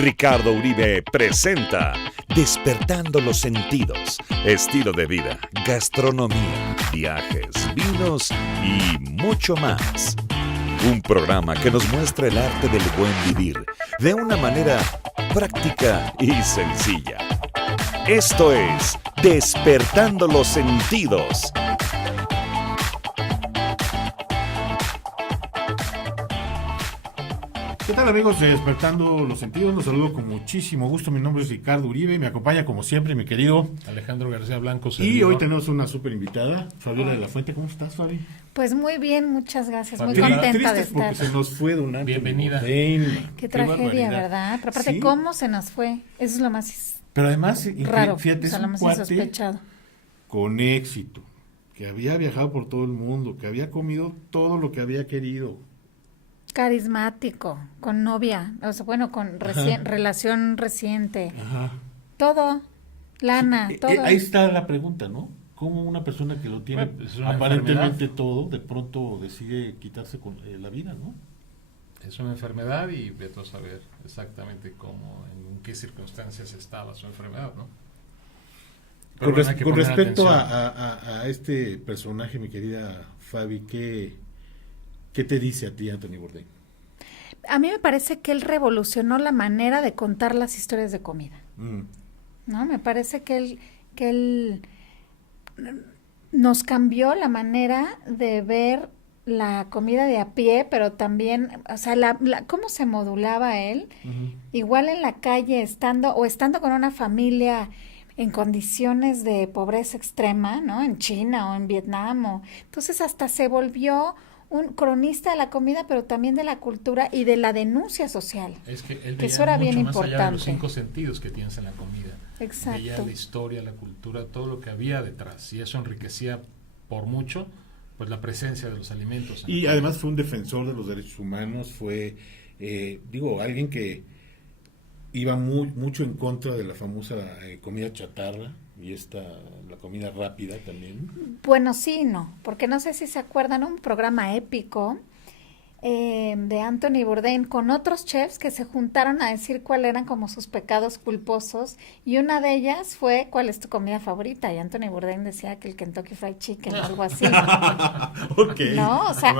Ricardo Uribe presenta Despertando los Sentidos, estilo de vida, gastronomía, viajes, vinos y mucho más. Un programa que nos muestra el arte del buen vivir de una manera práctica y sencilla. Esto es Despertando los Sentidos. ¿Qué tal, amigos de Despertando los Sentidos? Los saludo con muchísimo gusto. Mi nombre es Ricardo Uribe y me acompaña como siempre mi querido Alejandro García Blanco. Y hoy tenemos una súper invitada, Fabiola de la Fuente. ¿Cómo estás, Fabi? Pues muy bien, muchas gracias. Muy Fabiola, contenta de porque estar. se nos fue Don Anthony Bienvenida. Bourdain. Qué tragedia, ¿verdad? Pero aparte, Sí. ¿cómo se nos fue? Eso es lo más Pero además, raro, fíjate, o sea, es lo un más cuate insospechado. con éxito, que había viajado por todo el mundo, que había comido todo lo que había querido. Carismático, con novia, o sea, bueno, con relación reciente. Ajá. Todo, lana, todo. Ahí está la pregunta, ¿no? ¿Cómo una persona que lo tiene Bueno, es una aparentemente todo, de pronto decide quitarse la vida, ¿no? Es una enfermedad y vete a saber exactamente cómo, en qué circunstancias estaba su enfermedad, ¿no? Pero bueno, hay que Con poner respecto atención. a este personaje, mi querida Fabi, ¿qué te dice a ti Anthony Bourdain? A mí me parece que él revolucionó la manera de contar las historias de comida, ¿no? Me parece que él nos cambió la manera de ver la comida de a pie, pero también, o sea, cómo se modulaba él, igual en la calle, estando con una familia en condiciones de pobreza extrema, ¿no? En China o en Vietnam, entonces hasta se volvió un cronista de la comida, pero también de la cultura y de la denuncia social. Es que él que eso veía era mucho bien más allá de los importante. 5 sentidos que tienes en la comida. Exacto. Veía la historia, la cultura, todo lo que había detrás. Y eso enriquecía por mucho pues la presencia de los alimentos. Y además fue un defensor de los derechos humanos, fue, alguien que iba mucho en contra de la famosa comida chatarra y la comida rápida también. Bueno, sí, no, porque no sé si se acuerdan un programa épico de Anthony Bourdain con otros chefs que se juntaron a decir cuáles eran como sus pecados culposos, y una de ellas fue ¿cuál es tu comida favorita? Y Anthony Bourdain decía que el Kentucky Fried Chicken o algo así. Okay. No, o sea,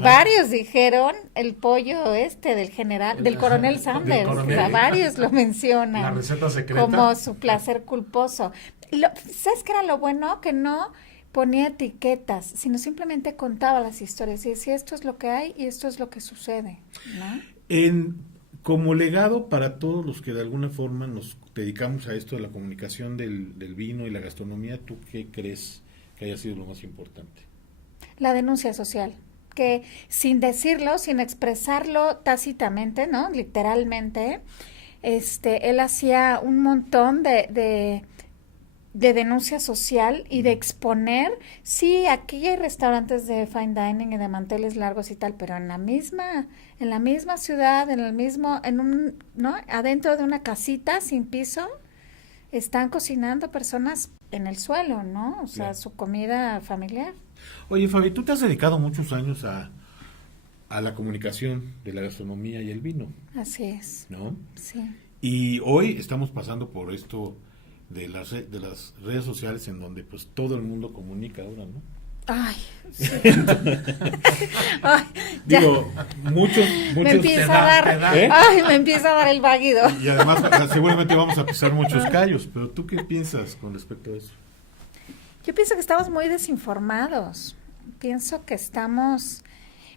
varios dijeron el pollo del coronel Sanders, del coronel. o sea, varios lo mencionan. La receta secreta. Como su placer culposo. ¿Sabes qué era lo bueno? Que no ponía etiquetas, sino simplemente contaba las historias y decía esto es lo que hay y esto es lo que sucede, ¿no? Como legado para todos los que de alguna forma nos dedicamos a esto de la comunicación del vino y la gastronomía, ¿tú qué crees que haya sido lo más importante? La denuncia social, que sin decirlo, sin expresarlo tácitamente, ¿no? Literalmente, él hacía un montón de denuncia social y de exponer, sí, aquí hay restaurantes de fine dining y de manteles largos y tal, pero en la misma ciudad, ¿no? Adentro de una casita sin piso, están cocinando personas en el suelo, ¿no? O sea, Claro. su comida familiar. Oye, Fabi, tú te has dedicado muchos años a la comunicación de la gastronomía y el vino, Así es, ¿no? sí. Y hoy estamos pasando por esto de las redes sociales en donde pues todo el mundo comunica ahora, ¿no? Ay, sí. Ay, ya. Digo, muchos Me empieza a dar, ¿Eh? ay, me empieza a dar el váguido. y además seguramente vamos a pisar muchos callos, pero ¿tú qué piensas con respecto a eso? Yo pienso que estamos muy desinformados. Pienso que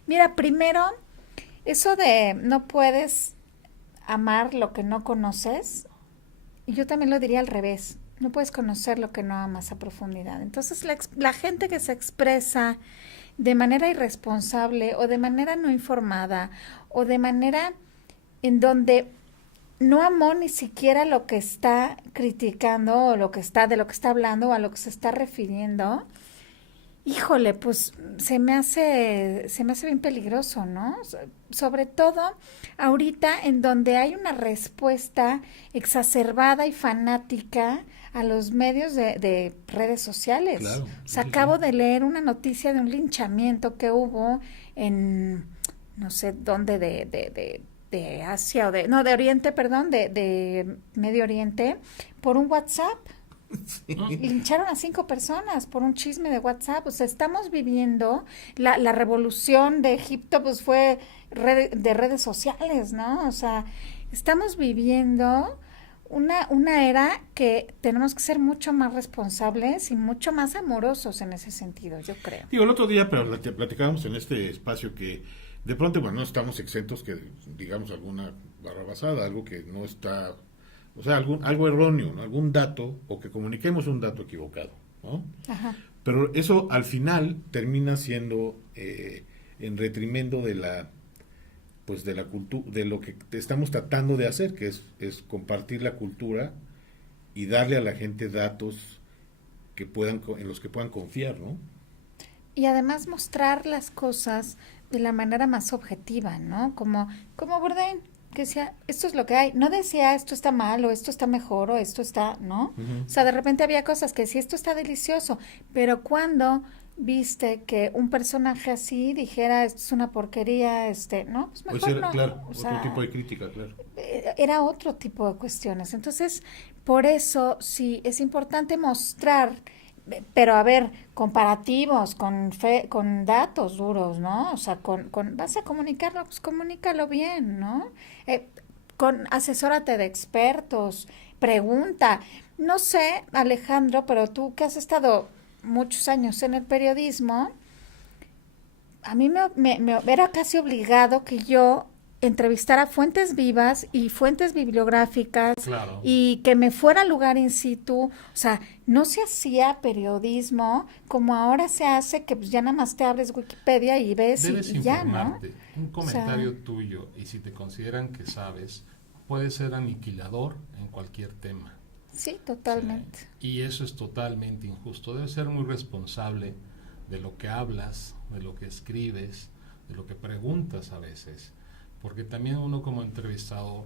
mira, primero, eso de no puedes amar lo que no conoces, y yo también lo diría al revés. No puedes conocer lo que no amas a profundidad. Entonces, la gente que se expresa de manera irresponsable o de manera no informada o de manera en donde no amó ni siquiera lo que está criticando o de lo que está hablando o a lo que se está refiriendo, híjole, pues se me hace bien peligroso, ¿no? Sobre todo ahorita en donde hay una respuesta exacerbada y fanática a los medios de redes sociales. Claro, O sea, sí, acabo sí. de leer una noticia de un linchamiento que hubo en no sé dónde de de Asia o de Oriente, perdón, de Medio Oriente, por un WhatsApp. Sí. Lincharon a 5 personas por un chisme de WhatsApp. O sea, estamos viviendo la revolución de Egipto, pues fue de redes sociales, ¿no? O sea, estamos viviendo una era que tenemos que ser mucho más responsables y mucho más amorosos en ese sentido, yo creo. Digo, el otro día, pero platicábamos en este espacio que de pronto, bueno, no estamos exentos que digamos alguna barrabasada, algo que no está, o sea, algo erróneo, ¿no? Algún dato, o que comuniquemos un dato equivocado, ¿no? Ajá. Pero eso al final termina siendo en detrimento de la cultura, de lo que estamos tratando de hacer, que es compartir la cultura y darle a la gente datos en los que puedan confiar, ¿no? Y además mostrar las cosas de la manera más objetiva, ¿no? Como Bourdain, que decía, esto es lo que hay. No decía, esto está mal, o esto está mejor, o esto está, ¿no? Uh-huh. O sea, de repente había cosas que decía, esto está delicioso, pero cuando viste que un personaje así dijera, esto es una porquería, no, pues mejor Puede ser, no. claro, O sea, otro tipo de crítica, claro. era otro tipo de cuestiones. Entonces, por eso sí es importante mostrar, pero a ver, comparativos con datos duros, ¿no? O sea, vas a comunicarlo, pues comunícalo bien, ¿no? Asesórate de expertos, pregunta. No sé, Alejandro, pero tú que has estado muchos años en el periodismo, a mí me era casi obligado que yo entrevistara fuentes vivas y fuentes bibliográficas, Claro. y que me fuera al lugar in situ. O sea, no se hacía periodismo como ahora se hace, que pues ya nada más te abres Wikipedia y ves Debes y ya, ¿no? informarte. Un comentario tuyo, y si te consideran que sabes, puede ser aniquilador en cualquier tema. Sí, totalmente. Sí. Y eso es totalmente injusto. Debes ser muy responsable de lo que hablas, de lo que escribes, de lo que preguntas a veces. Porque también uno como entrevistador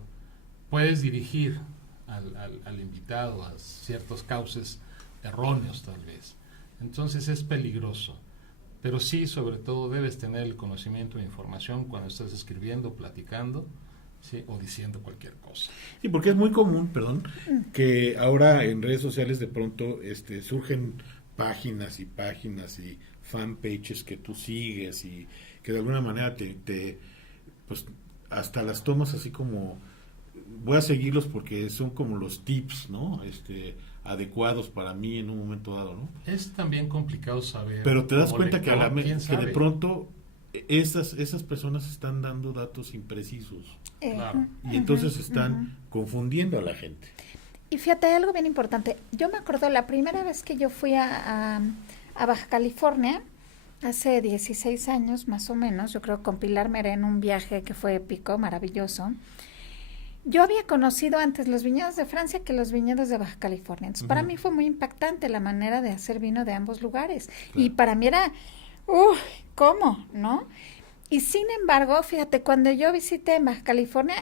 puedes dirigir al invitado a ciertos cauces erróneos tal vez. Entonces es peligroso. Pero sí, sobre todo, debes tener el conocimiento e información cuando estás escribiendo, platicando, ¿sí? O diciendo cualquier cosa. Sí, porque es muy común, que ahora en redes sociales de pronto surgen páginas y fanpages que tú sigues y que de alguna manera pues hasta las tomas así como voy a seguirlos porque son como los tips, ¿no? Adecuados para mí en un momento dado, ¿no? Es también complicado saber. Pero te das cuenta que ¿quién de pronto esas personas están dando datos imprecisos. Claro. Y entonces están confundiendo a la gente. Y fíjate, hay algo bien importante. Yo me acuerdo la primera vez que yo fui a Baja California, hace 16 años más o menos, yo creo, con Pilar Meré en un viaje que fue épico, maravilloso. Yo había conocido antes los viñedos de Francia que los viñedos de Baja California. Entonces, para mí fue muy impactante la manera de hacer vino de ambos lugares. Claro. Y para mí era, ¿cómo? ¿No? Y sin embargo, fíjate, cuando yo visité Baja California,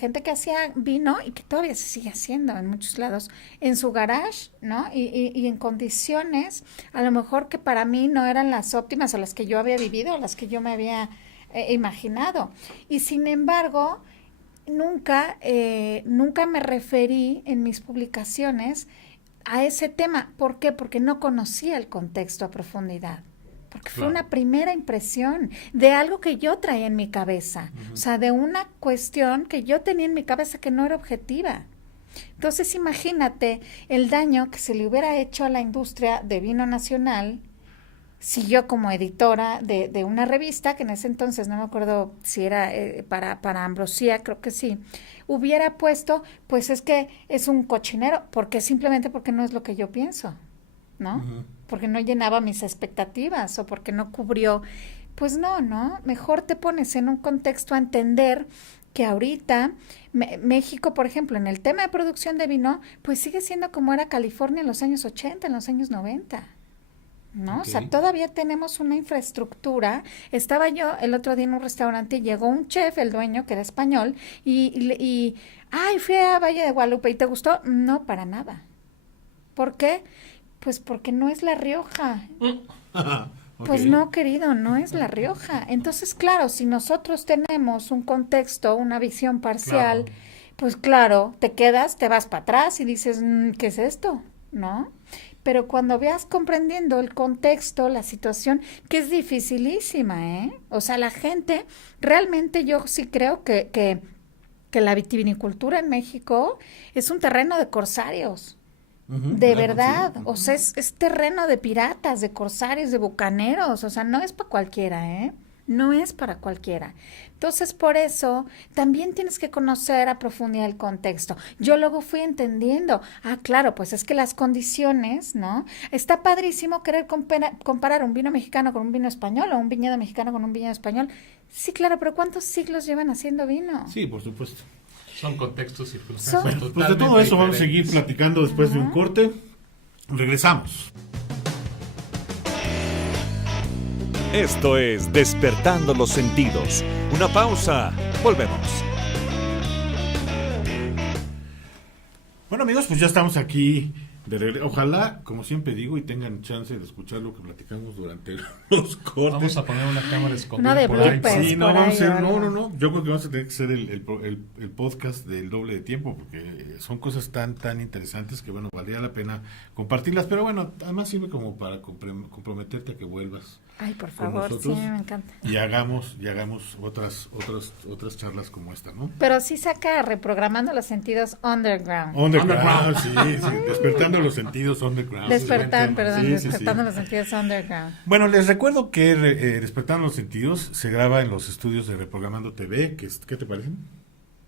gente que hacía vino y que todavía se sigue haciendo en muchos lados, en su garage, ¿no? Y en condiciones, a lo mejor que para mí no eran las óptimas o las que yo había vivido, o las que yo me había imaginado. Y sin embargo, nunca me referí en mis publicaciones a ese tema. ¿Por qué? Porque no conocía el contexto a profundidad. Porque fue una primera impresión de algo que yo traía en mi cabeza. O sea, de una cuestión que yo tenía en mi cabeza que no era objetiva. Entonces, imagínate el daño que se le hubiera hecho a la industria de vino nacional si yo como editora de una revista, que en ese entonces no me acuerdo si era para Ambrosía, creo que sí, hubiera puesto, pues es que es un cochinero, simplemente porque no es lo que yo pienso, ¿no? Porque no llenaba mis expectativas o porque no cubrió. Pues no, mejor te pones en un contexto a entender que ahorita México, por ejemplo, en el tema de producción de vino, pues sigue siendo como era California en los años 80, en los años 90, ¿no? Okay. O sea, todavía tenemos una infraestructura. Estaba yo el otro día en un restaurante y llegó un chef, el dueño, que era español, y fui a Valle de Guadalupe, ¿y te gustó? No, para nada. ¿Por qué? Pues porque no es La Rioja. Pues Ok. no, querido, no es La Rioja. Entonces, claro, si nosotros tenemos un contexto, una visión parcial, Claro. pues claro, te quedas, te vas para atrás y dices, ¿qué es esto? ¿No? Pero cuando veas comprendiendo el contexto, la situación, que es dificilísima, ¿eh? O sea, la gente, realmente yo sí creo que la vitivinicultura en México es un terreno de corsarios. Ujú, De ¿verdad? verdad, Sí. o sea, es terreno de piratas, de corsarios, de bucaneros, o sea, no es para cualquiera, ¿eh? No es para cualquiera. Entonces, por eso, también tienes que conocer a profundidad el contexto. Yo luego fui entendiendo, claro, pues es que las condiciones, ¿no? Está padrísimo querer comparar un vino mexicano con un vino español o un viñedo mexicano con un viñedo español. Sí, claro, pero ¿cuántos siglos llevan haciendo vino? Sí, por supuesto. Son contextos y circunstancias Son- Bueno, pues de totalmente todo eso vamos a diferentes. seguir platicando después de un corte. Regresamos. Esto es Despertando los Sentidos. Una pausa. Volvemos. Bueno, amigos, pues ya estamos aquí de regreso. Ojalá, como siempre digo, y tengan chance de escuchar lo que platicamos durante los cortes. Vamos a poner una cámara escondida Una de por ahí. bloopers. Sí, no, por vamos a ahí, hacer, algo. no. Yo creo que vamos a tener que hacer el podcast del doble de tiempo, porque son cosas tan interesantes que, bueno, valdría la pena compartirlas. Pero bueno, además sirve como para comprometerte a que vuelvas Ay, por con favor, sí, nosotros me encanta. y hagamos otras charlas como esta, ¿no? Pero sí saca reprogramando los sentidos underground. Underground, sí, despertando los sentidos underground. Sí, Despertando los sentidos underground. Bueno, les recuerdo que Despertando los Sentidos se graba en los estudios de Reprogramando TV, ¿qué te parecen?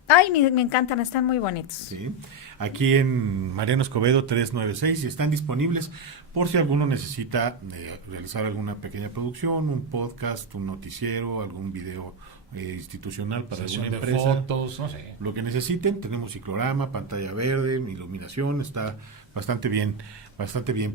Ay, me encantan, están muy bonitos. Sí, aquí en Mariano Escobedo 396 y están disponibles por si alguno necesita realizar alguna pequeña producción, un podcast, un noticiero, algún video institucional para Sesión alguna de empresa. fotos, no sé. Lo que necesiten, tenemos ciclorama, pantalla verde, iluminación, está bastante bien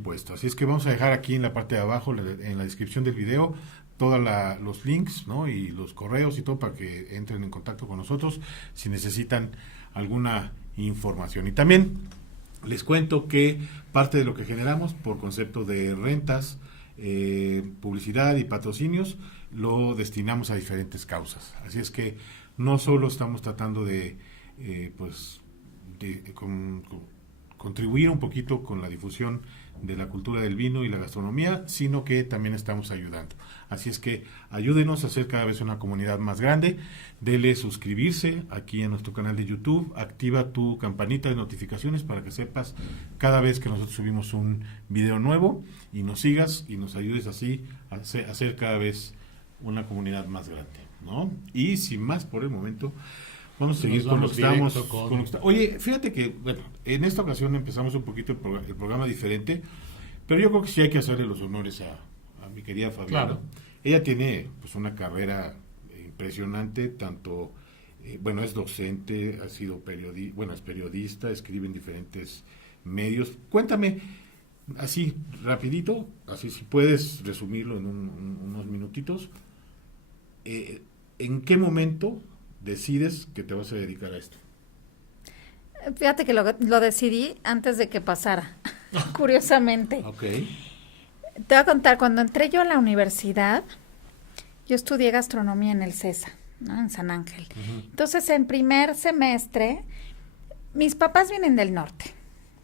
puesto. Así es que vamos a dejar aquí en la parte de abajo, en la descripción del video, todos los links, ¿no? Y los correos y todo para que entren en contacto con nosotros si necesitan alguna información. Y también les cuento que parte de lo que generamos por concepto de rentas, publicidad y patrocinios, lo destinamos a diferentes causas. Así es que no solo estamos tratando de contribuir un poquito con la difusión de la cultura del vino y la gastronomía, sino que también estamos ayudando. Así es que ayúdenos a hacer cada vez una comunidad más grande. Dele suscribirse aquí en nuestro canal de YouTube, activa tu campanita de notificaciones para que sepas cada vez que nosotros subimos un video nuevo y nos sigas y nos ayudes así a hacer cada vez una comunidad más grande, ¿no? Y sin más por el momento, vamos a seguir Nos con lo vamos que estábamos. directo con- Con lo que Oye, fíjate que, bueno, en esta ocasión empezamos un poquito el programa diferente, pero yo creo que sí hay que hacerle los honores a mi querida Fabiana. Claro. Ella tiene pues una carrera impresionante, tanto, bueno, es docente, ha sido es periodista, escribe en diferentes medios. Cuéntame, así rapidito, así si puedes resumirlo en unos minutitos, ¿en qué momento decides que te vas a dedicar a esto? Fíjate que lo decidí antes de que pasara, curiosamente. Ok. Te voy a contar, cuando entré yo a la universidad, yo estudié gastronomía en el CESA, ¿no? En San Ángel. Entonces, en primer semestre, mis papás vienen del norte,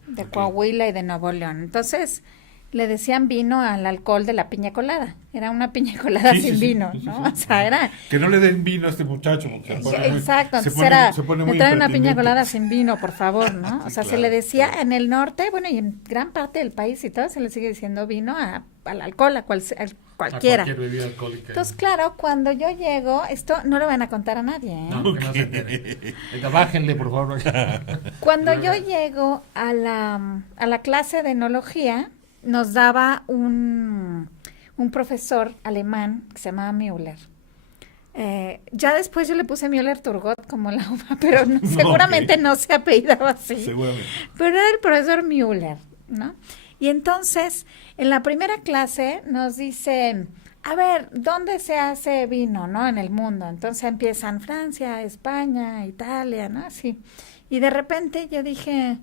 de Coahuila y de Nuevo León. Entonces, le decían vino al alcohol de la piña colada. Era una piña colada Sí, sin sí, vino, sí, ¿no? sí. O sea, era... Que no le den vino a este muchacho. Porque se pone muy- Exacto, se entonces pone- era, se pone me muy traen una piña impertinente. colada sin vino, por favor, ¿no? O Sí, sea, se claro, le decía claro. en el norte, bueno, y en gran parte del país y todo, se le sigue diciendo vino al alcohol, a cualquiera. A cualquier bebida alcohólica. Entonces, claro, cuando yo llego, esto no lo van a contar a nadie, ¿eh? No, que no se entere. Venga, bájenle, por favor. Cuando yo llego a la clase de enología, nos daba un profesor alemán que se llamaba Müller. Ya después yo le puse Müller-Turgot como la uva, pero seguramente no se apellidaba así. Seguramente. Pero era el profesor Müller, ¿no? Y entonces, en la primera clase nos dice, a ver, ¿dónde se hace vino, no? En el mundo. Entonces empiezan Francia, España, Italia, ¿no? Así. Y de repente yo dije,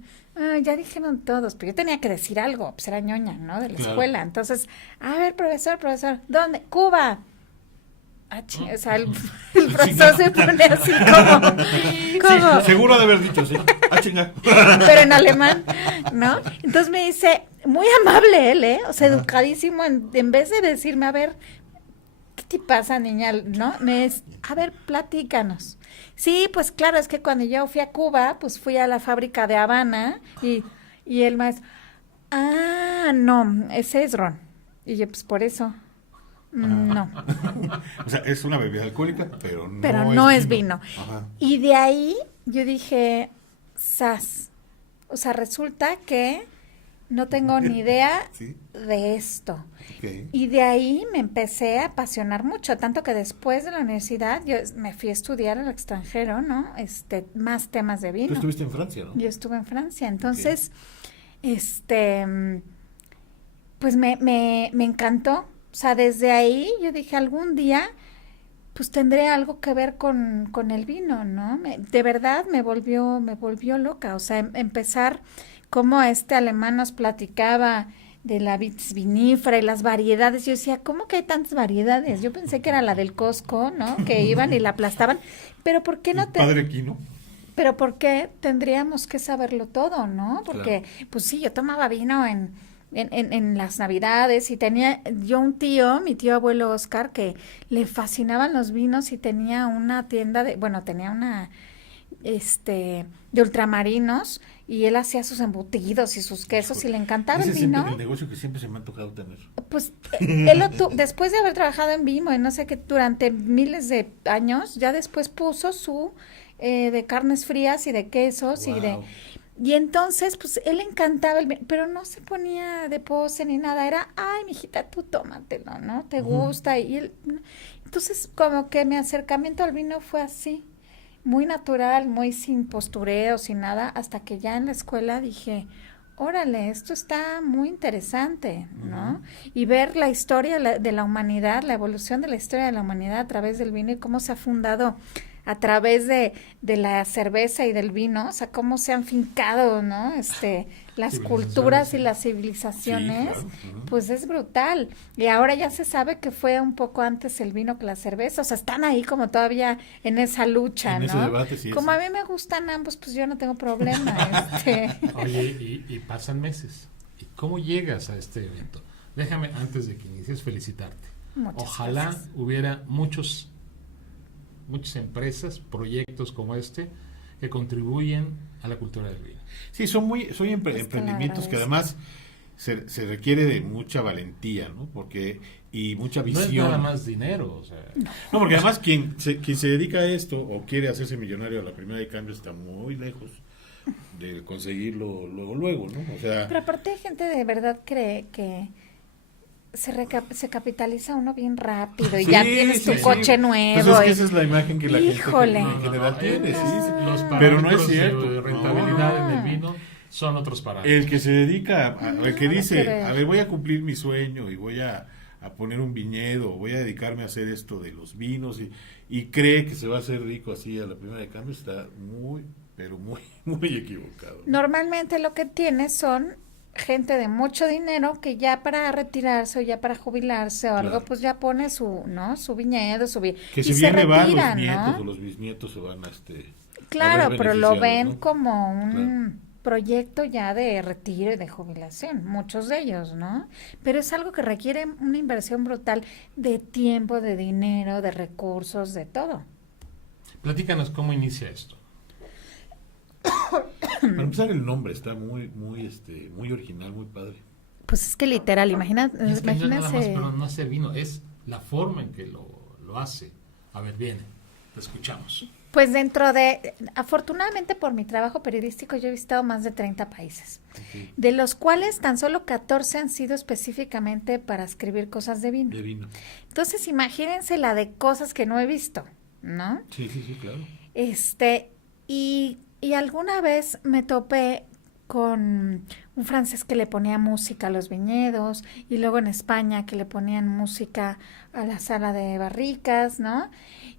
Ya dijeron todos, pero yo tenía que decir algo, pues era ñoña, ¿no? De la Claro. escuela. Entonces, a ver, profesor, ¿dónde? Cuba. O sea, el profesor se pone así como, Seguro de haber dicho, sí. Chinga. pero en alemán, ¿no? Entonces me dice, muy amable él, ¿eh? O sea, educadísimo, en vez de decirme, a ver, ¿qué te pasa, niña? ¿No? A ver, platícanos. Sí, pues claro, es que cuando yo fui a Cuba, pues fui a la fábrica de Habana y el maestro, no, ese es ron. Y yo, pues por eso, no. O sea, es una bebida alcohólica, pero No es vino. Ajá. Y de ahí yo dije, sas. O sea, resulta que no tengo ni idea Sí. de esto. Okay. Y de ahí me empecé a apasionar mucho, tanto que después de la universidad yo me fui a estudiar al extranjero, ¿no? Más temas de Tú vino. estuviste en Francia, ¿no? Yo estuve en Francia, entonces, pues me encantó. O sea, desde ahí yo dije, algún día, pues tendré algo que ver con el vino, ¿no? De verdad me volvió loca. O sea, empezar como alemán nos platicaba de la vitis vinífera y las variedades. Yo decía, ¿cómo que hay tantas variedades? Yo pensé que era la del Costco, ¿no? Que iban y la aplastaban. Pero ¿por qué no El Padre Quino. Pero ¿por qué tendríamos que saberlo todo, no? Porque, pues sí, yo tomaba vino en las Navidades y tenía yo un tío, mi tío abuelo Oscar, que le fascinaban los vinos y tenía una tienda tenía una, de ultramarinos y él hacía sus embutidos y sus quesos y le encantaba Ese el es siempre vino. el negocio que siempre se me ha tocado tener. Pues después de haber trabajado en Vimo y no sé qué durante miles de años, ya después puso su de carnes frías y de quesos Wow. y entonces pues él le encantaba el vino, pero no se ponía de pose ni nada, era, ay, mijita, tú tómatelo, ¿no? Te gusta entonces como que mi acercamiento al vino fue así, muy natural, muy sin postureo, sin nada, hasta que ya en la escuela dije, órale, esto está muy interesante, ¿no? Y ver la historia de la humanidad, la evolución de la historia de la humanidad a través del vino y cómo se ha fundado a través de la cerveza y del vino, o sea, cómo se han fincado, ¿no? Las culturas y las civilizaciones, Sí, claro. pues es brutal. Y ahora ya se sabe que fue un poco antes el vino que la cerveza, o sea, están ahí como todavía en esa lucha, En ¿no? ese debate, sí, Como sí. a mí me gustan ambos, pues yo no tengo problema, Oye, y pasan meses. ¿Y cómo llegas a este evento? Déjame, antes de que inicies, felicitarte. Muchas Ojalá gracias. hubiera muchas empresas, proyectos como este, que contribuyen a la cultura del vino. Sí, son te lo emprendimientos que agradezco. además se requiere de mucha valentía, ¿no? Y mucha No visión. es nada más dinero, o sea, No, porque además quien se dedica a esto o quiere hacerse millonario a la primera de cambio está muy lejos de conseguirlo luego, ¿no? O sea, Pero aparte hay gente de verdad cree que se capitaliza uno bien rápido y sí, ya tienes tu sí, coche sí. nuevo. Pues es que y- esa es la imagen que la Híjole. gente en general tiene, sí, sí. los Pero no es parámetros cierto. de rentabilidad No. en el vino son otros parámetros. El que se dedica, el que nada dice, que ver. a ver, voy a cumplir mi sueño y voy a poner un viñedo, voy a dedicarme a hacer esto de los vinos y cree que se va a hacer rico así a la primera de cambio, está muy, pero muy, muy equivocado. Normalmente lo que tienes son gente de mucho dinero que ya para retirarse o ya para jubilarse o algo, Claro. pues ya pone su viñedo, Que y si se bien le van los retiran, nietos ¿no? o los bisnietos se van a Claro, ver pero lo beneficiados, ven ¿no? como un Claro. proyecto ya de retiro y de jubilación, muchos de ellos, ¿no? Pero es algo que requiere una inversión brutal de tiempo, de dinero, de recursos, de todo. Platícanos cómo inicia esto. Para empezar el nombre está muy, muy, muy original, muy padre. Pues es que literal, Y es que no es nada más, imagínense. pero no hacer vino, es la forma en que lo hace. A ver, viene, te escuchamos. Pues afortunadamente por mi trabajo periodístico yo he visitado más de 30 países, Ok. de los cuales tan solo 14 han sido específicamente para escribir cosas de vino. De vino. Entonces imagínense la de cosas que no he visto, ¿no? Sí, sí, sí, claro. Y alguna vez me topé con un francés que le ponía música a los viñedos, y luego en España que le ponían música a la sala de barricas, ¿no?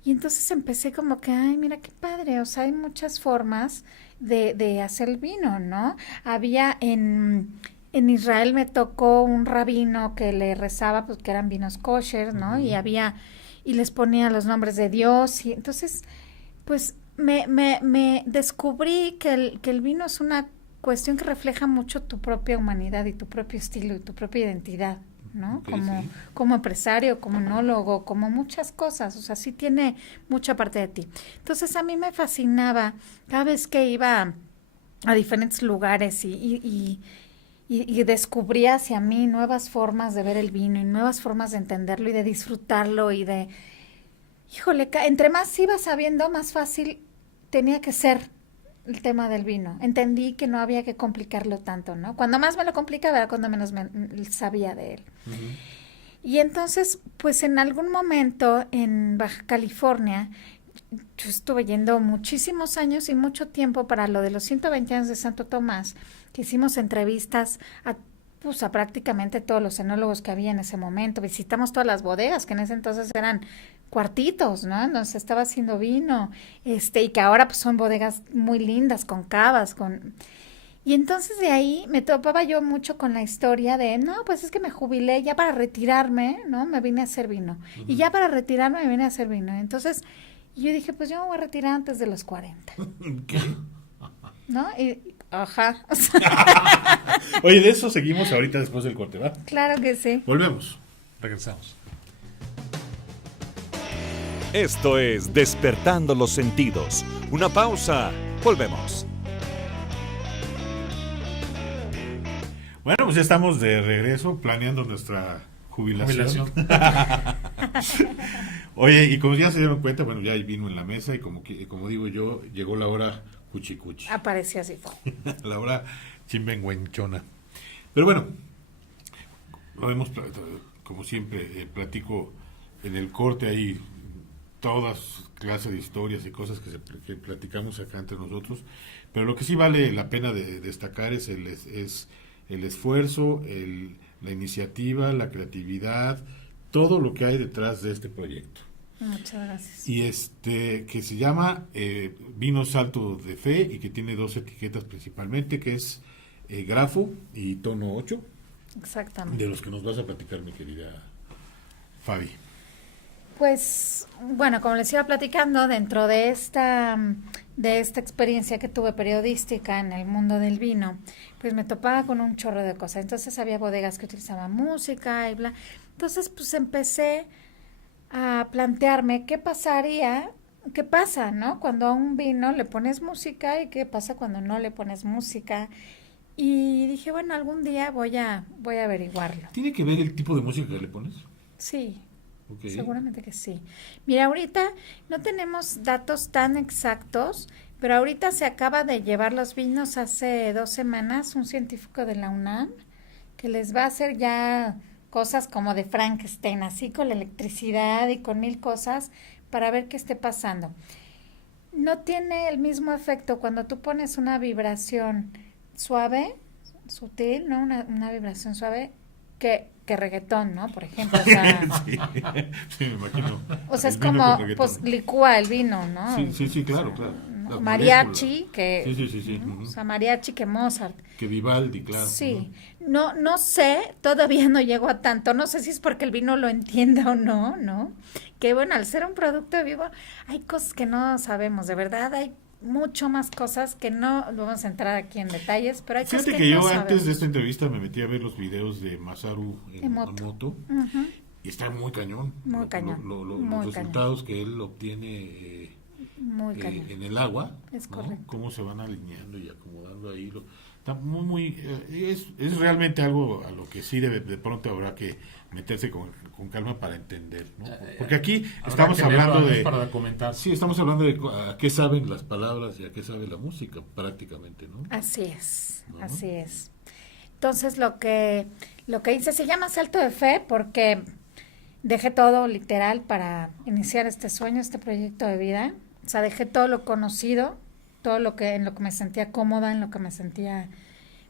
Y entonces empecé como que, ay, mira qué padre, o sea, hay muchas formas de hacer el vino, ¿no? Había en Israel me tocó un rabino que le rezaba, pues que eran vinos kosher, ¿no? Y les ponía los nombres de Dios, y entonces, pues me descubrí que el vino es una cuestión que refleja mucho tu propia humanidad y tu propio estilo y tu propia identidad, ¿no? Okay, sí. Como empresario, como enólogo, como muchas cosas, o sea, sí tiene mucha parte de ti. Entonces a mí me fascinaba cada vez que iba a diferentes lugares y descubrí hacia mí nuevas formas de ver el vino y nuevas formas de entenderlo y de disfrutarlo y de, híjole, entre más iba sabiendo, más fácil tenía que ser el tema del vino. Entendí que no había que complicarlo tanto, ¿no? Cuando más me lo complicaba era cuando menos sabía de él. Y entonces, pues en algún momento en Baja California, yo estuve yendo muchísimos años y mucho tiempo para lo de los 120 años de Santo Tomás, que hicimos entrevistas a prácticamente todos los enólogos que había en ese momento. Visitamos todas las bodegas, que en ese entonces eran cuartitos, ¿no? Donde se estaba haciendo vino, y que ahora pues son bodegas muy lindas, con cavas, Y entonces de ahí me topaba yo mucho con la historia de, no, pues es que me jubilé, ya para retirarme, ¿no? Me vine a hacer vino. Y ya para retirarme me vine a hacer vino. Entonces yo dije, pues yo me voy a retirar antes de los 40. ¿Qué? ¿No? Ajá. Oye, de eso seguimos ahorita después del corte, ¿va? Claro que sí. Volvemos. Regresamos. Esto es Despertando los Sentidos. Una pausa. Volvemos. Bueno, pues ya estamos de regreso planeando nuestra jubilación. Oye, y como ya se dieron cuenta, bueno, ya hay vino en la mesa y como digo yo, llegó la hora cuchicuchi. Apareció así. La hora chimbenguenchona. Pero bueno, lo hemos, como siempre, platico en el corte ahí todas clases de historias y cosas que platicamos acá entre nosotros, pero lo que sí vale la pena de destacar es el esfuerzo, la iniciativa, la creatividad, todo lo que hay detrás de este proyecto. Muchas gracias. Y que se llama Vino Salto de Fe y que tiene 2 etiquetas principalmente, que es Grafo y Tono 8. Exactamente. De los que nos vas a platicar, mi querida Fabi. Pues, bueno, como les iba platicando, dentro de esta experiencia que tuve periodística en el mundo del vino, pues me topaba con un chorro de cosas. Entonces había bodegas que utilizaban música y bla. Entonces, pues empecé a plantearme qué pasa, ¿no? Cuando a un vino le pones música y qué pasa cuando no le pones música. Y dije, bueno, algún día voy a averiguarlo. ¿Tiene que ver el tipo de música que le pones? Sí. Okay. Seguramente que sí. Mira, ahorita no tenemos datos tan exactos, pero ahorita se acaba de llevar los vinos hace 2 semanas un científico de la UNAM que les va a hacer ya cosas como de Frankenstein, así con la electricidad y con 1000 cosas para ver qué esté pasando. No tiene el mismo efecto cuando tú pones una vibración suave, sutil, ¿no? Una vibración suave que reggaetón, ¿no? Por ejemplo, o sea, sí, me imagino. O sea, es como, pues, licúa el vino, ¿no? Sí, claro. ¿no? Mariachi, que... Sí. ¿no? O sea, mariachi que Mozart. Que Vivaldi, claro. Sí. No sé, todavía no llego a tanto, no sé si es porque el vino lo entienda o no, ¿no? Que bueno, al ser un producto vivo, hay cosas que no sabemos, de verdad, hay mucho más cosas que no vamos a entrar aquí en detalles, pero hay cosas que Fíjate que no yo sabemos. antes de esta entrevista me metí a ver los videos de Masaru Emoto. Uh-huh. Y está muy cañón. Muy cañón. Los resultados que él obtiene en el agua, es ¿no? correcto. Cómo se van alineando y acomodando ahí. Está muy es realmente algo a lo que sí de pronto habrá que meterse con calma para entender, ¿no? Porque aquí estamos hablando de para comentar. Sí, estamos hablando de a qué saben las palabras y a qué sabe la música prácticamente, ¿no? Así es, ¿no? así es. Entonces lo que hice se llama Salto de Fe porque dejé todo literal para iniciar este sueño, este proyecto de vida. O sea, dejé todo lo conocido, todo en lo que me sentía cómoda, en lo que me sentía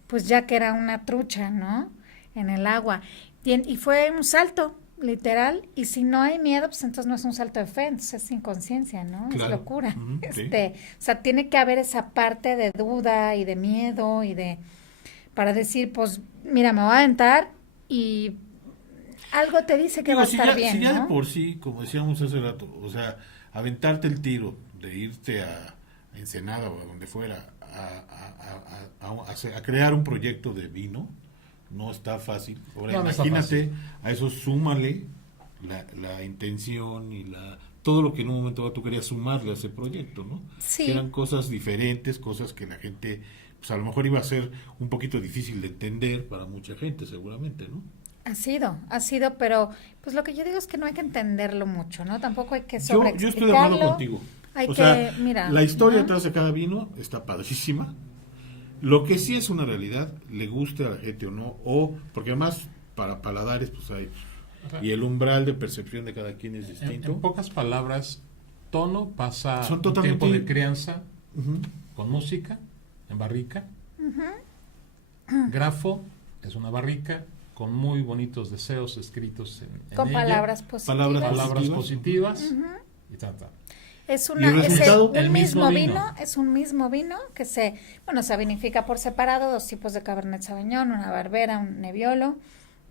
pues ya que era una trucha, ¿no? En el agua. Y fue un salto, literal, y si no hay miedo, pues entonces no es un salto de fe, entonces es inconsciencia, ¿no? Claro. Es locura. Sí. O sea, tiene que haber esa parte de duda y de miedo para decir, pues, mira, me voy a aventar y algo te dice que Digo, va a estar bien, si ya ¿no? de por sí, como decíamos hace rato, o sea, aventarte el tiro de irte a Ensenada o a donde fuera a crear un proyecto de vino, no está fácil. Ahora No, no está imagínate, fácil. a eso súmale la intención y todo lo que en un momento dado tú querías sumarle a ese proyecto, ¿no? Sí. Que eran cosas diferentes, cosas que la gente, pues a lo mejor iba a ser un poquito difícil de entender para mucha gente, seguramente, ¿no? Ha sido, pero pues lo que yo digo es que no hay que entenderlo mucho, ¿no? Tampoco hay que Yo estoy de acuerdo sobreexplicarlo. contigo. Hay O que, sea, mira, la historia ¿no? atrás de cada vino está padrísima. Lo que sí es una realidad, le guste a la gente o no, porque además para paladares pues hay, y el umbral de percepción de cada quien es distinto. En pocas palabras, tono pasa Son un totalmente- tiempo de crianza Ujú. con música, en barrica. Grafo es una barrica con muy bonitos deseos escritos en Con ella, palabras positivas. palabras positivas. positivas y tal. Es ¿Y el resultado? un El mismo mismo vino, vino. es un mismo vino que se vinifica por separado, 2 tipos de Cabernet Sauvignon, una Barbera, un Nebbiolo,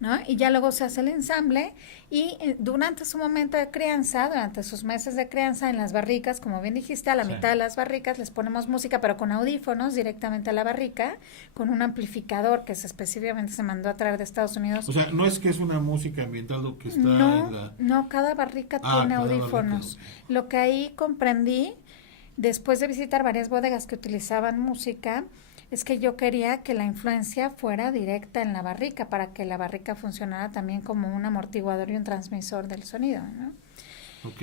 ¿no? Y ya luego se hace el ensamble y durante su momento de crianza, durante sus meses de crianza en las barricas, como bien dijiste, a la Sí. mitad de las barricas les ponemos música, pero con audífonos directamente a la barrica, con un amplificador que específicamente se mandó a traer de Estados Unidos. O sea, no es que es una música ambiental lo que está en No, la... no, cada barrica Ah, tiene cada audífonos. barrica, Lo que ahí comprendí, después de visitar varias bodegas que utilizaban música, es que yo quería que la influencia fuera directa en la barrica, para que la barrica funcionara también como un amortiguador y un transmisor del sonido, ¿no? Ok.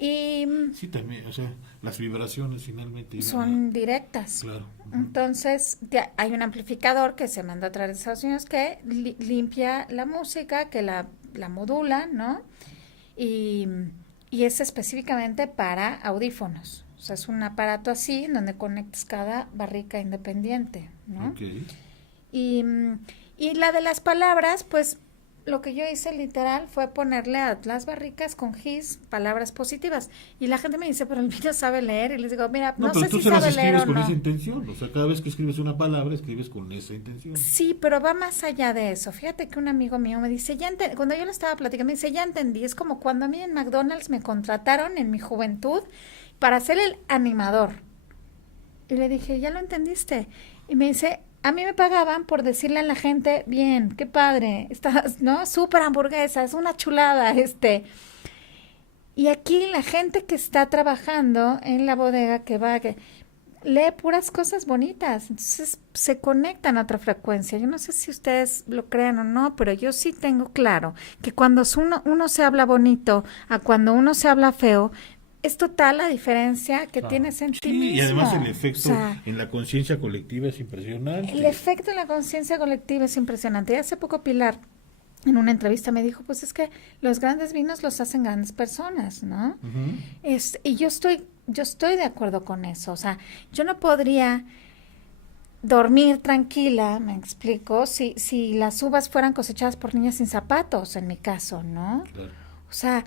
Y Sí, también, o sea, las vibraciones finalmente iban son directas. Claro. Ujú. Entonces, hay un amplificador que se mandó a traer de Estados Unidos que limpia la música, que la modula, ¿no? Y es específicamente para audífonos. O sea, es un aparato así en donde conectas cada barrica independiente, ¿no? Ok. Y la de las palabras, pues lo que yo hice literal fue ponerle a las barricas con gis palabras positivas. Y la gente me dice, pero el vino sabe leer. Y les digo, mira, No, no pero sé tú si se las sabe leer escribes o con no. esa intención. O sea, cada vez que escribes una palabra, escribes con esa intención. Sí, pero va más allá de eso. Fíjate que un amigo mío me dice, cuando yo le estaba platicando, me dice, ya entendí. Es como cuando a mí en McDonald's me contrataron en mi juventud para ser el animador. Y le dije, ¿ya lo entendiste? Y me dice, a mí me pagaban por decirle a la gente, bien, qué padre, estás, ¿no? Súper hamburguesa, es una chulada, Y aquí la gente que está trabajando en la bodega, que lee puras cosas bonitas, entonces se conectan a otra frecuencia. Yo no sé si ustedes lo crean o no, pero yo sí tengo claro que cuando uno se habla bonito a cuando uno se habla feo, es total la diferencia que Claro. tienes en ti Sí, mismo. y además el efecto O sea, en la conciencia colectiva es impresionante. el efecto en la conciencia colectiva es impresionante. Y hace poco Pilar, en una entrevista, me dijo, pues es que los grandes vinos los hacen grandes personas, ¿no? Ujú. Y yo estoy de acuerdo con eso. O sea, yo no podría dormir tranquila, me explico, si las uvas fueran cosechadas por niñas sin zapatos, en mi caso, ¿no? Claro. O sea,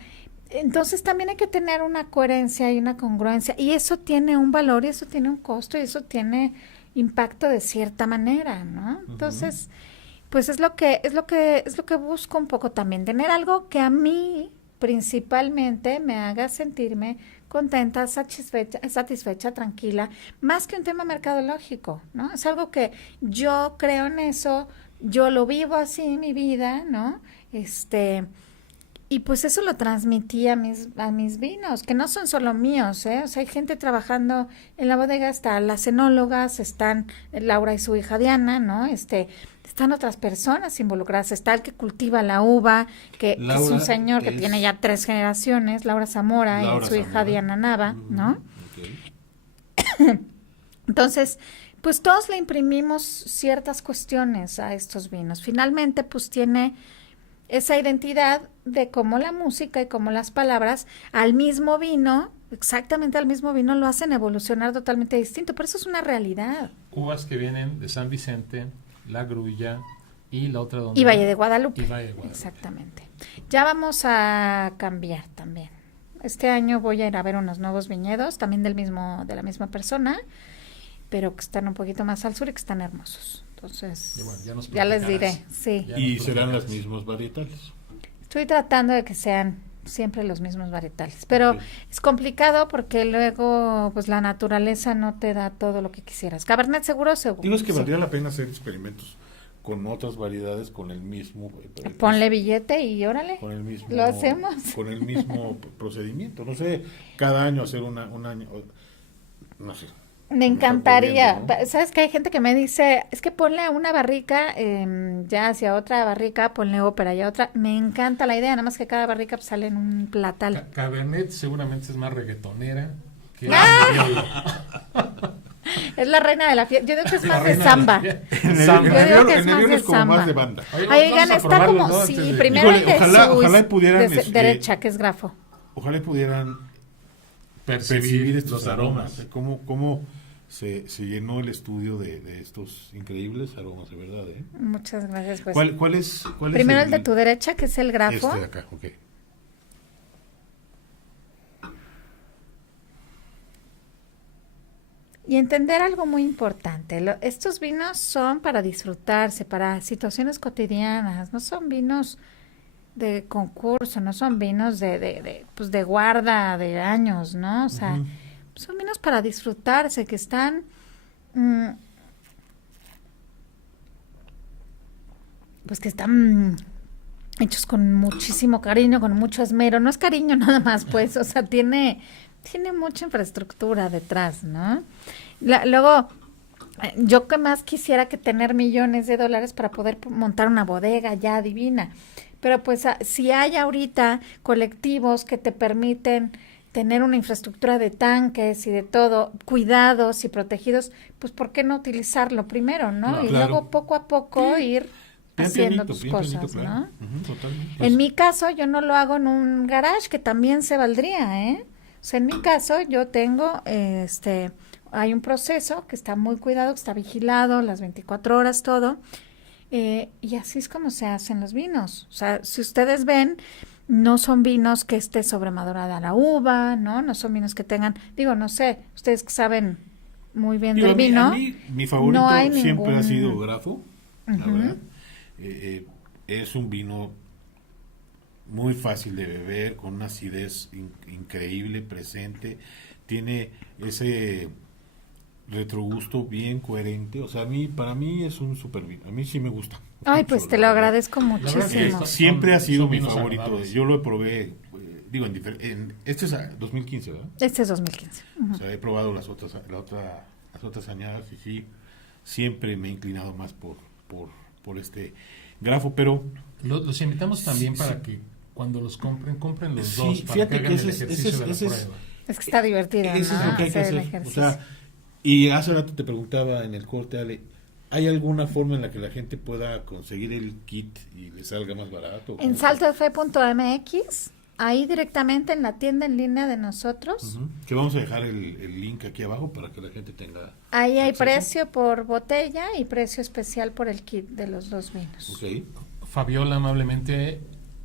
entonces también hay que tener una coherencia y una congruencia, y eso tiene un valor y eso tiene un costo y eso tiene impacto de cierta manera, ¿no? Entonces, pues es lo que busco un poco también, tener algo que a mí principalmente me haga sentirme contenta, satisfecha, tranquila, más que un tema mercadológico, ¿no? Es algo que yo creo en eso, yo lo vivo así en mi vida, ¿no? Y pues eso lo transmití a mis vinos, que no son solo míos, ¿eh? O sea, hay gente trabajando en la bodega, están las enólogas, están Laura y su hija Diana, ¿no? Están otras personas involucradas, está el que cultiva la uva, que es Laura un señor que es- tiene ya 3 generaciones, Laura Zamora Laura y su hija Zamora. Diana Nava, ¿no? Ok. Entonces, pues todos le imprimimos ciertas cuestiones a estos vinos. Finalmente, pues tiene esa identidad de cómo la música y cómo las palabras al mismo vino, exactamente al mismo vino, lo hacen evolucionar totalmente distinto. Pero eso es una realidad. uvas que vienen de San Vicente, La Grulla y la otra donde... Y Valle de Guadalupe. Y Valle de Guadalupe. Exactamente. Ya vamos a cambiar también. Este año voy a ir a ver unos nuevos viñedos, también de la misma persona, pero que están un poquito más al sur y que están hermosos. Entonces, Bueno, ya les diré, sí. Y serán las mismas varietales. Estoy tratando de que sean siempre los mismos varietales, pero Ok. es complicado porque luego pues la naturaleza no te da todo lo que quisieras. Cabernet seguro. Digo, es que sí. valdría la pena hacer experimentos con otras variedades con el mismo Ponle billete y órale. con el mismo Lo hacemos. con el mismo procedimiento. No sé, cada año hacer un año, no sé. Me encantaría. Ocurriendo, ¿no? ¿Sabes que hay gente que me dice, es que ponle una barrica, ya hacia otra barrica, ponle ópera y otra? Me encanta la idea, nada más que cada barrica pues, sale en un platal. Cabernet seguramente es más reggaetonera que Es la reina de la fiesta. Yo digo que es La más de reina samba. de la En el, Samba. en Yo el digo Nebbiolo- que es en el más Nebbiolo de es como samba. más de banda. Oye, Oigan, vamos a está probarlos, como, ¿no? sí, Antes de- primero Híjole, el de ojalá- su ojalá pudieran, derecha, que es grafo. Ojalá pudieran percibir percibir estos los aromas. cómo se llenó el estudio de estos increíbles aromas, de verdad, ¿eh? Muchas gracias. Pues. ¿Cuál es Primero el de tu derecha, que es el grafo. Este de acá, ok. Y entender algo muy importante, estos vinos son para disfrutarse, para situaciones cotidianas, no son vinos de concurso, no son vinos pues de guarda de años, ¿no? O sea, son vinos para disfrutarse, que están pues que están hechos con muchísimo cariño, con mucho esmero. No es cariño nada más, pues, o sea, tiene mucha infraestructura detrás, ¿no? Luego, yo que más quisiera que tener millones de dólares para poder montar una bodega ya divina, pero pues si hay ahorita colectivos que te permiten tener una infraestructura de tanques y de todo, cuidados y protegidos, pues ¿por qué no utilizarlo primero, no? Claro. Y luego poco a poco ir Bien haciendo pianito, tus bien pianito, cosas, claro. ¿no? Ujú, totalmente. En mi caso, yo no lo hago en un garage, que también se valdría, ¿eh? O sea, en mi caso, yo tengo, hay un proceso que está muy cuidado, que está vigilado las 24 horas, todo, y así es como se hacen los vinos. O sea, si ustedes ven, no son vinos que esté sobremadurada la uva, ¿no? No son vinos que tengan, digo, no sé, ustedes que saben muy bien Digo, del vino. a mí, mi favorito no hay siempre ningún- ha sido Grafo, la Ujú. verdad. Es un vino muy fácil de beber, con una acidez increíble, presente, tiene ese retrogusto bien coherente, o sea, para mí es un super vino, a mí sí me gusta. Ay, mucho, pues la te lo verdad. agradezco verdad que muchísimo. son- Siempre ha sido son mi vinos favorito, agradables. yo lo probé, digo, este es 2015, ¿verdad? Este es 2015. Ujú. O sea, he probado las otras añadas y sí, siempre me he inclinado más por este Grafo, pero Los invitamos también Sí, para sí. que cuando los compren los Sí, dos, para fíjate que que hagan ese el es- ejercicio ese de la es- prueba. Es que está divertido, eso ¿no? es lo que hay que Hacer el hacer. O ejercicio. sea, y hace rato te preguntaba en el corte, Ale, ¿hay alguna forma en la que la gente pueda conseguir el kit y le salga más barato? En saltodefe.mx, ahí directamente en la tienda en línea de nosotros, Ujú. Que vamos a dejar el link aquí abajo para que la gente tenga ahí hay acceso. precio por botella y precio especial por el kit de los dos vinos. Ok. Fabiola amablemente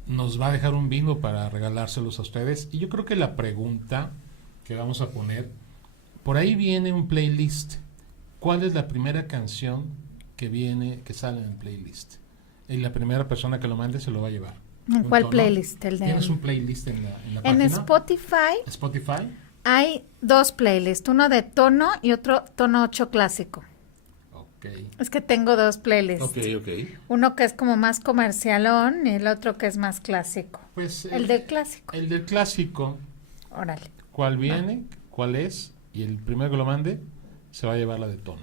nos va a dejar un vino para regalárselos a ustedes. Y yo creo que la pregunta que vamos a poner, por ahí viene un playlist. ¿Cuál es la primera canción que sale en el playlist? Y la primera persona que lo mande se lo va a llevar. ¿En Un cuál tono. playlist? El de- ¿Tienes un playlist en la En página? Spotify Spotify. hay dos playlists, uno de tono y otro tono 8 clásico. Ok. Es que tengo dos playlists. Ok. Uno que es como más comercialón y el otro que es más clásico. Pues El del clásico. El del clásico. Órale. ¿Cuál viene? ¿Cuál es? Y el primero que lo mande se va a llevar la de tono.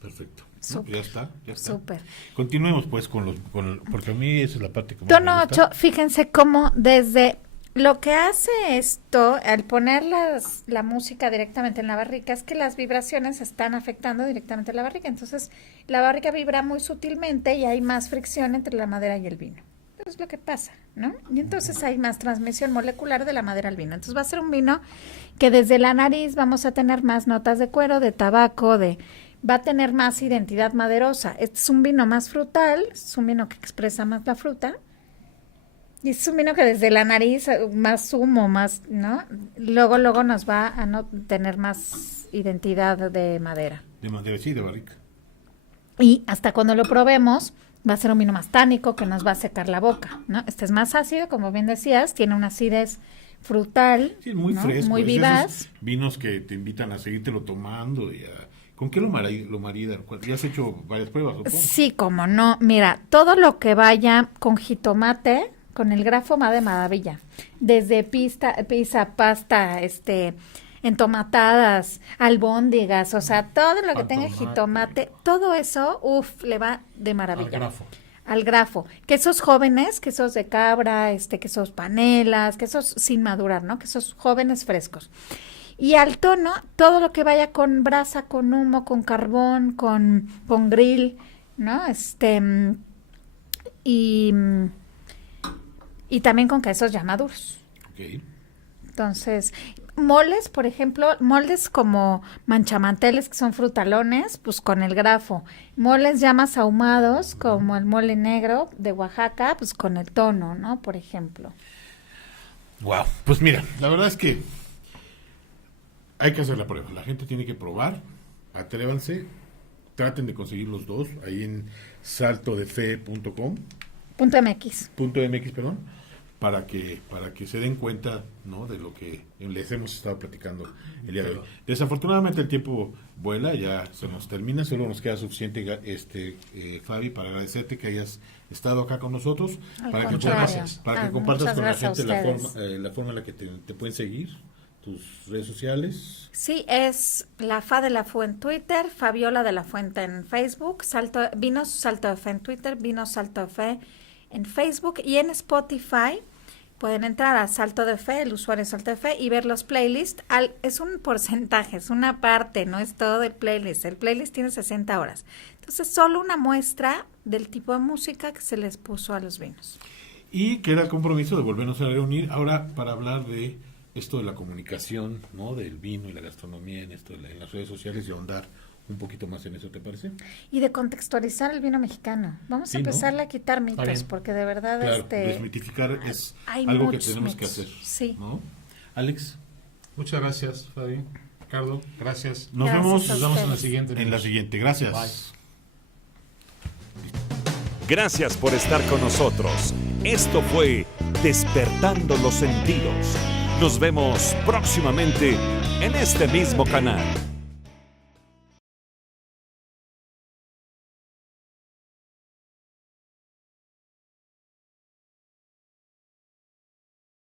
Perfecto. No, Súper. ya está. Súper. Continuemos pues porque a mí esa es la parte que más Tono me gusta. 8, fíjense cómo desde lo que hace esto, al poner la música directamente en la barrica, es que las vibraciones están afectando directamente a la barrica. Entonces, la barrica vibra muy sutilmente y hay más fricción entre la madera y el vino. Eso es lo que pasa, ¿no? Y entonces hay más transmisión molecular de la madera al vino. Entonces va a ser un vino que desde la nariz vamos a tener más notas de cuero, de tabaco, va a tener más identidad maderosa. Este es un vino más frutal, es un vino que expresa más la fruta. Y es un vino que desde la nariz, más humo, más, ¿no? Luego nos va a no tener más identidad de madera. De madera, sí, de barrica. Y hasta cuando lo probemos, va a ser un vino más tánico que nos va a secar la boca, ¿no? Este es más ácido, como bien decías, tiene una acidez frutal, Sí, muy ¿no? fresco. Muy Es vivaz. esos vinos que te invitan a seguírtelo tomando. ¿Con qué lo maridan? ¿Ya has hecho varias pruebas, supongo? Sí, como no. Mira, todo lo que vaya con jitomate, con el grafo va de maravilla. Desde pizza, pasta, entomatadas, albóndigas, o sea, todo lo que tenga jitomate, todo eso, le va de maravilla. Al grafo. Quesos jóvenes, quesos de cabra, quesos panelas, quesos sin madurar, ¿no? Quesos jóvenes frescos. Y al tono, todo lo que vaya con brasa, con humo, con carbón, con grill, ¿no? Y también con quesos ya maduros. Ok. Entonces, moles, por ejemplo, moldes como manchamanteles, que son frutalones, pues con el grafo. Moles ya más ahumados, como el mole negro de Oaxaca, pues con el tono, ¿no? Por ejemplo. Wow. Pues mira, la verdad es que hay que hacer la prueba. La gente tiene que probar. Atrévanse. Traten de conseguir los dos ahí en saltodefe.com. .mx. .mx, perdón. Para que se den cuenta, ¿no?, de lo que les hemos estado platicando el día de hoy. Desafortunadamente el tiempo vuela, ya se nos termina, solo nos queda suficiente, Fabi, para agradecerte que hayas estado acá con nosotros, para que compartas con la gente la forma en la que te pueden seguir, tus redes sociales. Sí, es la Fa de la Fu en Twitter, Fabiola de la Fuente en Facebook, Vinos Salto de Fe en Twitter, Vinos Salto de Fe en Facebook, y en Spotify pueden entrar a Salto de Fe, el usuario Salto de Fe, y ver los playlists. Es un porcentaje, es una parte, no es todo el playlist. El playlist tiene 60 horas. Entonces, solo una muestra del tipo de música que se les puso a los vinos. Y queda el compromiso de volvernos a reunir ahora para hablar de esto de la comunicación, ¿no?, del vino y la gastronomía en las redes sociales, y ahondar un poquito más en eso, ¿te parece? Y de contextualizar el vino mexicano. Vamos a empezarle a quitar mitos, porque de verdad claro, desmitificar es hay algo que tenemos mitos que hacer. Sí. ¿No? Alex. Muchas gracias, Fabi. Ricardo, gracias. Nos vemos en la siguiente. En la siguiente, gracias. Bye. Gracias por estar con nosotros. Esto fue Despertando los Sentidos. Nos vemos próximamente en este mismo canal.